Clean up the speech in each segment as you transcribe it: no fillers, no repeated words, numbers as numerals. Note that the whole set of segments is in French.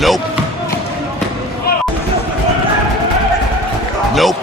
Nope. Nope.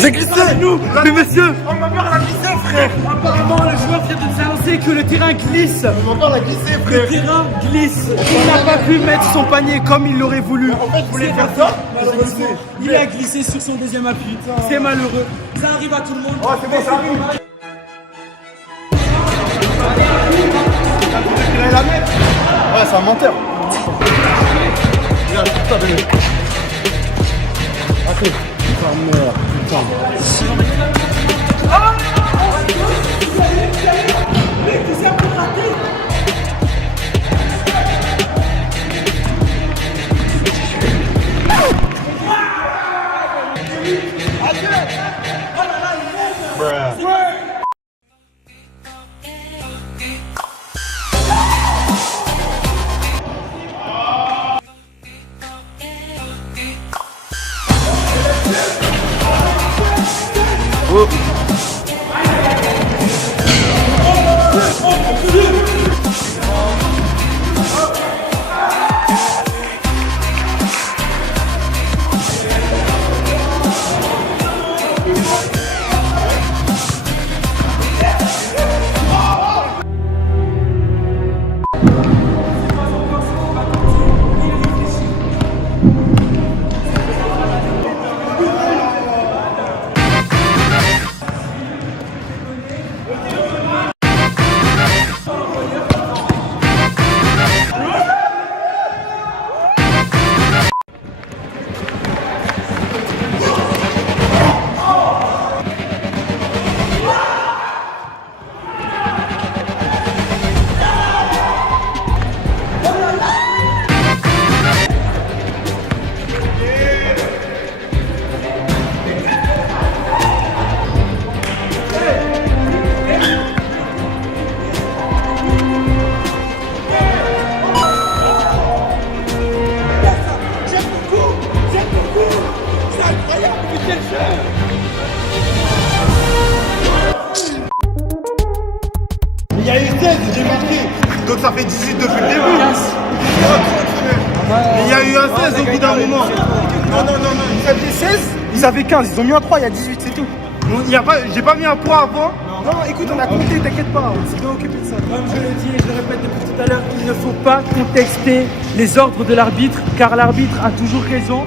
J'ai glissé. Nous, mais monsieur, on m'a peur la glissé, frère. Apparemment, le joueur vient de nous annoncer que le terrain glisse. On m'a peur la glissé, frère. Le terrain glisse. Il n'a pas pu mettre son panier comme il l'aurait voulu. En fait, je voulais faire ça. Il a glissé sur son deuxième appui. C'est malheureux. Ça arrive à tout le monde. Oh, c'est bon, ça arrive. Ouais, c'est un menteur. Regarde, putain de... Attends, putain de merde, putain. Il y a eu 16, j'ai marqué. Donc ça fait 18 depuis le début. Mais il y a eu un 16 au bout d'un moment. Non. Ils avaient 16, ils avaient 15. Ils ont mis un 3, il y a 18, c'est tout. J'ai pas mis un point avant. Non, écoute, on a compté, t'inquiète pas. On s'est bien occupé de ça. Comme je le dis et je le répète depuis tout à l'heure, il ne faut pas contester les ordres de l'arbitre, car l'arbitre a toujours raison.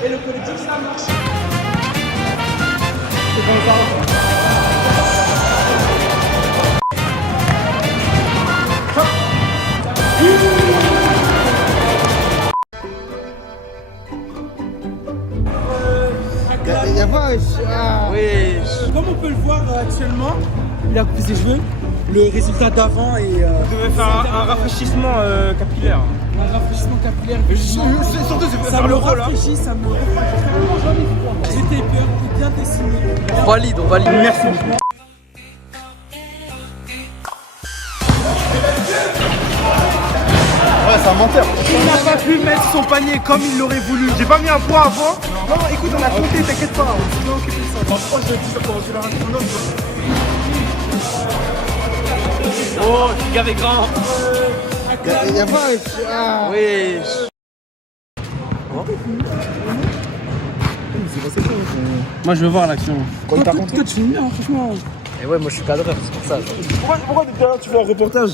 Et le collectif, ça marche. C'est bon, ça Comme on peut le voir actuellement, il a coupé ses cheveux. Le résultat d'avant et... Vous devez faire un rafraîchissement capillaire. Un rafraîchissement capillaire. Surtout, ça me rafraîchit, ça me refroidit. J'étais peur, bien dessiné. On valide. Merci beaucoup. Ouais, c'est un menteur. Il n'a pas pu mettre son panier comme il l'aurait voulu. J'ai pas mis un point avant. Non, écoute, on a compté, t'inquiète pas. On s'est bien occupé de ça. Franchement, je vais dire comment tu l'as raté ton autre. Oh, le gars est grand. Y'a pas. Ah. Oui. Moi je veux voir l'action. Quoi, t'as compté? Tu filmes bien, franchement. Et ouais, moi je suis cadreur, c'est pour ça. Pourquoi tu fais un reportage?